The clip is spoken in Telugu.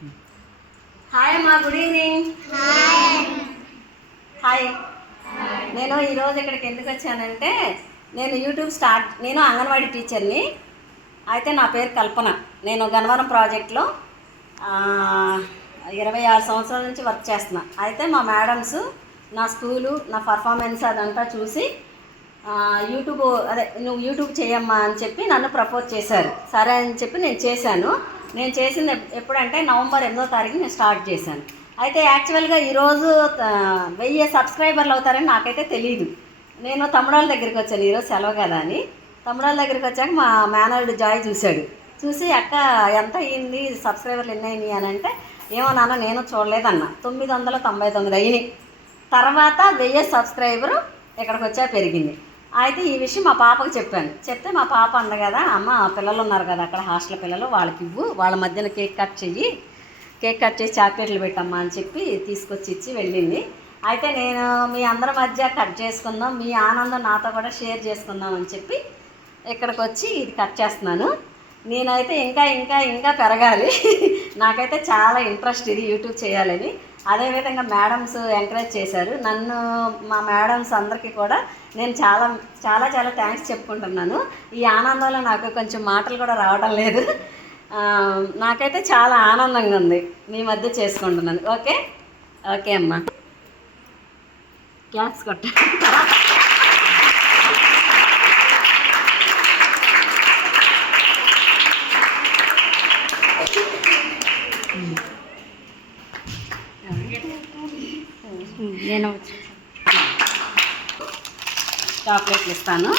హాయ్ అమ్మా, గుడ్ ఈవినింగ్. హాయ్. నేను ఈరోజు ఇక్కడికి ఎందుకు వచ్చానంటే నేను అంగన్వాడీ టీచర్ని. అయితే నా పేరు కల్పన. నేను గన్నవరం ప్రాజెక్ట్లో 26 సంవత్సరాల నుంచి వర్క్ చేస్తున్నా. అయితే మా మేడమ్స్ నా స్కూలు, నా పర్ఫార్మెన్స్ అదంతా చూసి నువ్వు యూట్యూబ్ చేయమ్మా అని చెప్పి నన్ను ప్రపోజ్ చేశారు. సరే అని చెప్పి నేను చేశాను. నేను చేసింది ఎప్పుడంటే నవంబర్ 8వ తారీఖు నేను స్టార్ట్ చేశాను. అయితే యాక్చువల్గా ఈరోజు 1000 సబ్స్క్రైబర్లు అవుతారని నాకైతే తెలియదు. నేను తమ్ముడాళ్ళ దగ్గరికి వచ్చాను, ఈరోజు సెలవు కదా అని. తమ్ముడాళ్ళ దగ్గరికి వచ్చాక మా మేనల్డ్ జాయ్ చూసి అక్క ఎంత అయ్యింది, సబ్స్క్రైబర్లు ఎన్ని అయినాయి అని అంటే, ఏమో నాన్న నేను చూడలేదన్న. 999 అయినాయి. తర్వాత 1000 సబ్స్క్రైబరు ఇక్కడికి వచ్చా పెరిగింది. అయితే ఈ విషయం మా పాపకు చెప్తే మా పాప అంది కదా, అమ్మ పిల్లలు ఉన్నారు కదా అక్కడ హాస్టల్ పిల్లలు, వాళ్ళకి ఇవ్వు, వాళ్ళ మధ్యన కేక్ కట్ చేసి చాక్లెట్లు పెట్టమ్మా అని చెప్పి తీసుకొచ్చి ఇచ్చి వెళ్ళింది. అయితే నేను మీ అందరి మధ్య కట్ చేసుకుందాం, మీ ఆనందం నాతో కూడా షేర్ చేసుకుందాం అని చెప్పి ఇక్కడికి వచ్చి ఇది కట్ చేస్తున్నాను. నేనైతే ఇంకా పెరగాలి. నాకైతే చాలా ఇంట్రెస్ట్ ఇది యూట్యూబ్ చేయాలని. అదేవిధంగా మేడమ్స్ ఎంకరేజ్ చేశారు నన్ను. మా మేడమ్స్ అందరికీ కూడా నేను చాలా చాలా చాలా థ్యాంక్స్ చెప్పుకుంటున్నాను. ఈ ఆనందంలో నాకు కొంచెం మాటలు కూడా రావడం లేదు. నాకైతే చాలా ఆనందంగా ఉంది మీ మధ్య చేసుకుంటున్నాను. ఓకే అమ్మా, క్లాప్స్ కొట్ట. నేను చాక్లెట్లు ఇస్తాను.